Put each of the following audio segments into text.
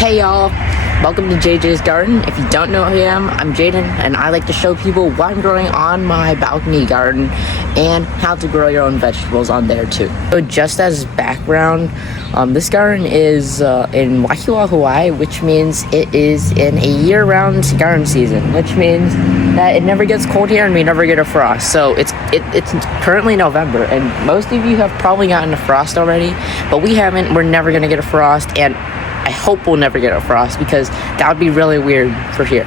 Hey y'all, welcome to JJ's Garden. If you don't know who I am, I'm Jaden, and I like to show people what I'm growing on my balcony garden and how to grow your own vegetables on there too. So just as background, this garden is in Wahiawa, Hawaii, which means it is in a year-round garden season, which means that it never gets cold here and we never get a frost. So it's currently November, and most of you have probably gotten a frost already, but we haven't. We're never gonna get a frost, and I hope we'll never get a frost because that would be really weird for here.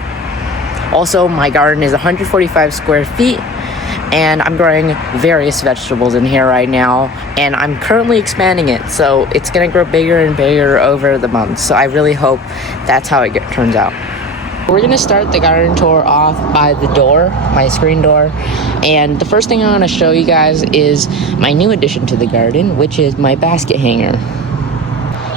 Also, my garden is 145 square feet, and I'm growing various vegetables in here right now, and I'm currently expanding it, so it's gonna grow bigger and bigger over the months. So I really hope that's how it turns out. We're gonna start the garden tour off by the door, my screen door, and the first thing I want to show you guys is my new addition to the garden, which is my basket hanger.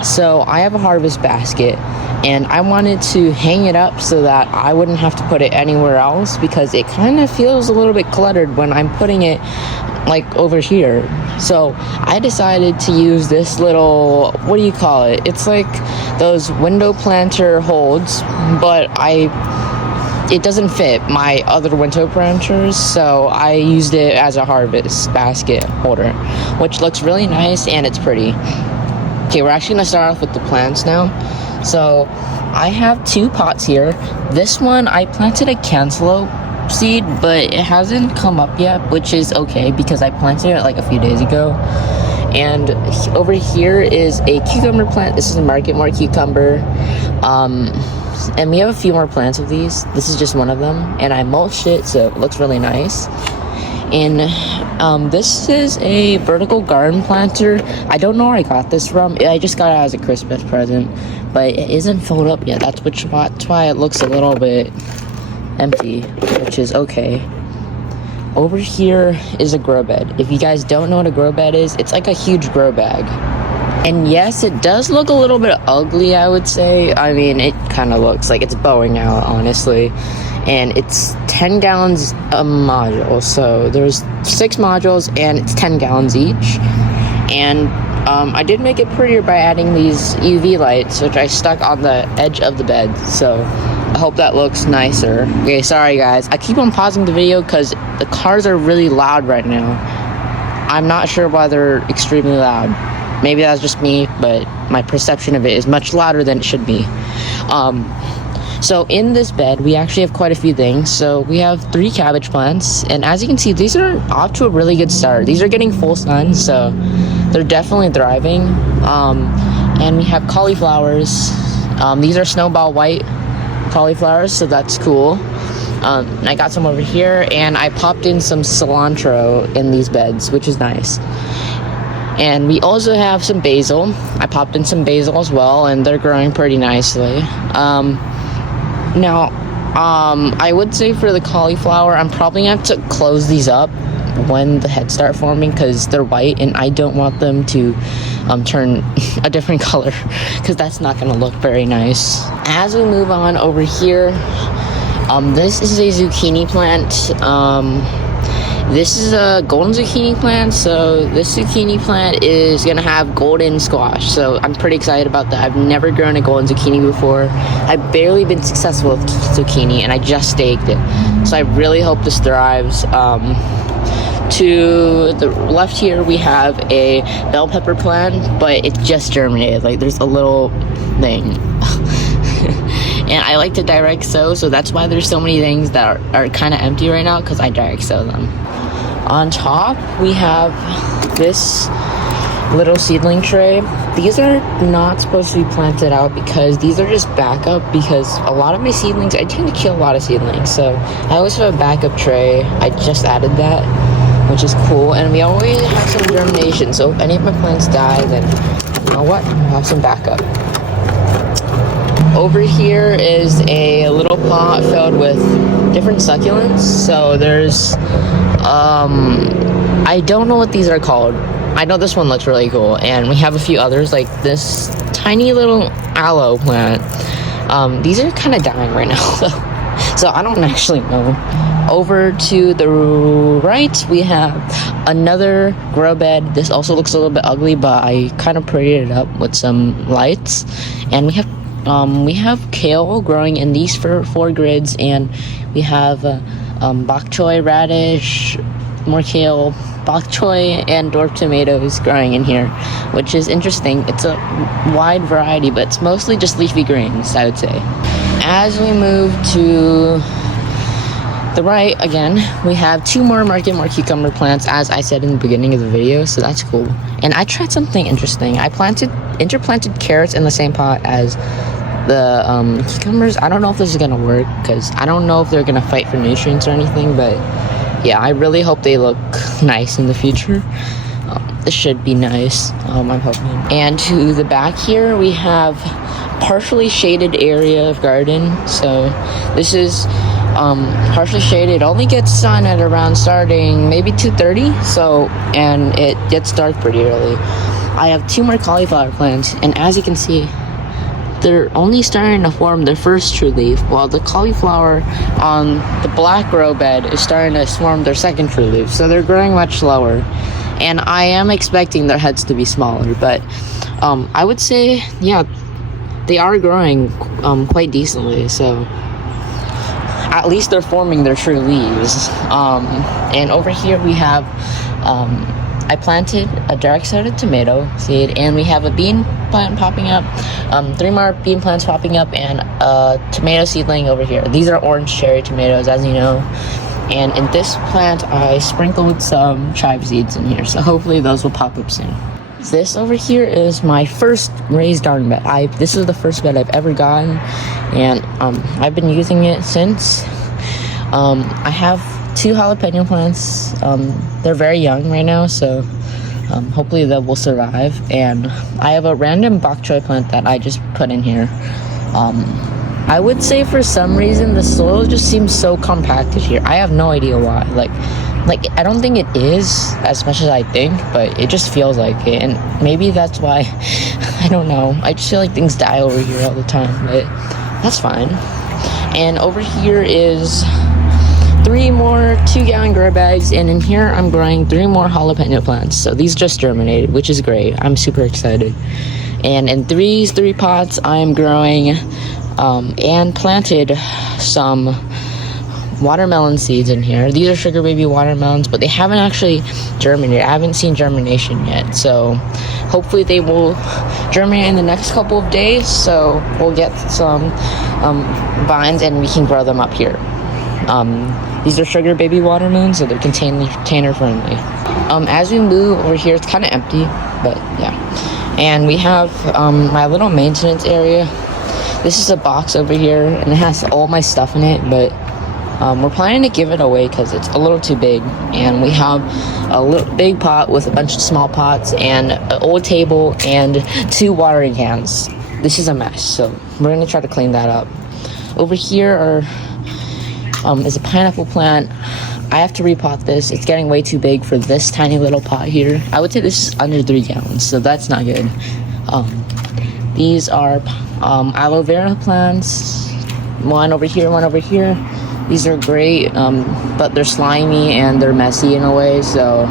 So I have a harvest basket, and I wanted to hang it up so that I wouldn't have to put it anywhere else, because it kind of feels a little bit cluttered when I'm putting it like over here. So I decided to use this little, what do you call it? It's like those window planter holds, but it doesn't fit my other window planters, so I used it as a harvest basket holder, which looks really nice and it's pretty. Okay, we're actually gonna start off with the plants now. So I have two pots here. This one, I planted a cantaloupe seed, but it hasn't come up yet, which is okay because I planted it like a few days ago. And over here is a cucumber plant. This is a Market Mart cucumber. And we have a few more plants of these. This is just one of them, and I mulched it, so it looks really nice. And this is a vertical garden planter. I don't know where I got this from. I just got it as a Christmas present, but it isn't filled up yet. That's why it looks a little bit empty, which is okay. Over here is a grow bed. If you guys don't know what a grow bed is, it's like a huge grow bag. And yes, it does look a little bit ugly, I would say. I mean, it kind of looks like it's bowing out, honestly. And it's 10 gallons a module, so there's 6 modules and it's 10 gallons each. And I did make it prettier by adding these UV lights, which I stuck on the edge of the bed, so I hope that looks nicer. Okay, sorry guys, I keep on pausing the video because the cars are really loud right now. I'm not sure why they're extremely loud. Maybe that's just me, but my perception of it is much louder than it should be. So in this bed, we actually have quite a few things. So we have 3 cabbage plants, and as you can see, these are off to a really good start. These are getting full sun, so they're definitely thriving. And we have cauliflowers. These are snowball white cauliflowers, so that's cool. I got some over here, and I popped in some cilantro in these beds, which is nice. And we also have some basil. I popped in some basil as well, and they're growing pretty nicely. Now, I would say for the cauliflower, I'm probably gonna have to close these up when the heads start forming because they're white, and I don't want them to turn a different color because that's not gonna look very nice. As we move on over here, this is a zucchini plant. This is a golden zucchini plant, so this zucchini plant is gonna have golden squash, so I'm pretty excited about that. I've never grown a golden zucchini before. I've barely been successful with zucchini, and I just staked it, so I really hope this thrives. To the left here, we have a bell pepper plant, but it just germinated. Like, there's a little thing. And I like to direct sow, so that's why there's so many things that are kind of empty right now, because I direct sow them. On top, we have this little seedling tray. These are not supposed to be planted out because these are just backup, because a lot of my seedlings, I tend to kill a lot of seedlings, so I always have a backup tray. I just added that, which is cool, and we always have some germination, so if any of my plants die, then you know what, I'll have some backup. Over here is a little pot filled with different succulents. So there's, I don't know what these are called. I know this one looks really cool, and we have a few others like this tiny little aloe plant. These are kind of dying right now, so I don't actually know. Over to the right, we have another grow bed. This also looks a little bit ugly, but I kind of prettied it up with some lights. And we have we have kale growing in these four grids, and we have bok choy, radish, more kale, bok choy, and dwarf tomatoes growing in here, which is interesting. It's a wide variety, but it's mostly just leafy greens, I would say. As we move to the right again, we have 2 more market more cucumber plants, as I said in the beginning of the video, so that's cool. And I tried something interesting. I interplanted carrots in the same pot as the cucumbers. I don't know if this is gonna work, because I don't know if they're gonna fight for nutrients or anything, but yeah, I really hope they look nice in the future. This should be nice, I'm hoping. And to the back here, we have partially shaded area of garden. So this is partially shaded. Only gets sun at around starting maybe 2:30. So, and it gets dark pretty early. I have 2 more cauliflower plants, and as you can see, they're only starting to form their first true leaf, while the cauliflower on the black grow bed is starting to form their second true leaf. So they're growing much slower, and I am expecting their heads to be smaller, but I would say, yeah, they are growing quite decently. So at least they're forming their true leaves. And over here we have I planted a dark-sided tomato seed, and we have a bean plant popping up, 3 more bean plants popping up, and a tomato seedling over here. These are orange cherry tomatoes, as you know. And in this plant, I sprinkled some chive seeds in here, so hopefully those will pop up soon. This over here is my first raised garden bed. This is the first bed I've ever gotten, and I've been using it since. I have 2 jalapeno plants. They're very young right now, so hopefully they will survive. And I have a random bok choy plant that I just put in here. I would say for some reason the soil just seems so compacted here. I have no idea why. Like I don't think it is as much as I think, but it just feels like it. And maybe that's why, I don't know. I just feel like things die over here all the time, but that's fine. And over here is 3 more 2-gallon grow bags, and in here I'm growing 3 more jalapeno plants. So these just germinated, which is great. I'm super excited. And in these 3 pots I'm growing and planted some watermelon seeds in here. These are sugar baby watermelons, but they haven't actually germinated. I haven't seen germination yet, so hopefully they will germinate in the next couple of days, so we'll get some vines and we can grow them up here. These are sugar baby watermelons, so they're container friendly. As we move over here, it's kind of empty, but yeah. And we have my little maintenance area. This is a box over here, and it has all my stuff in it, but we're planning to give it away because it's a little too big. And we have a little big pot with a bunch of small pots and an old table and 2 watering cans. This is a mess, so we're gonna try to clean that up. Over here is a pineapple plant. I have to repot this. It's getting way too big for this tiny little pot here. I would say this is under 3 gallons, so that's not good. These are aloe vera plants. One over here, one over here. These are great, but they're slimy and they're messy in a way, so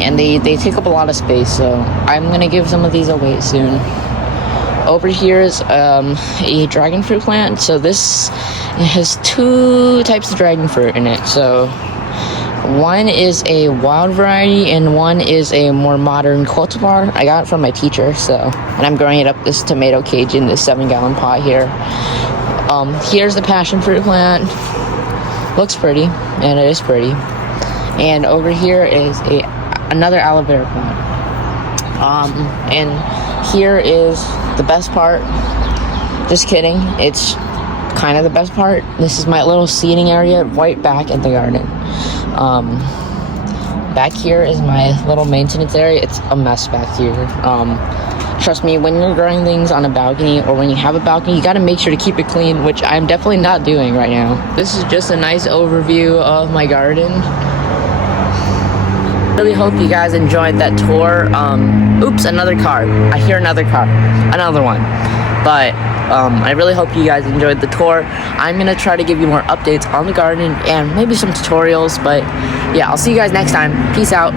and they take up a lot of space, so I'm gonna give some of these away soon. Over here is a dragon fruit plant. So this has 2 types of dragon fruit in it. So one is a wild variety and one is a more modern cultivar. I got it from my teacher, and I'm growing it up this tomato cage in this 7-gallon pot here. Here's the passion fruit plant. Looks pretty, and it is pretty. And over here is another aloe vera plant. And here is the best part. Just kidding. It's kind of the best part. This is my little seating area right back in the garden. Back here is my little maintenance area. It's a mess back here. Trust me, when you're growing things on a balcony or when you have a balcony, you got to make sure to keep it clean, which I'm definitely not doing right now. This is just a nice overview of my garden. Really hope you guys enjoyed that tour. Oops, another car. I hear another car. Another one. But I really hope you guys enjoyed the tour. I'm going to try to give you more updates on the garden and maybe some tutorials. But yeah, I'll see you guys next time. Peace out.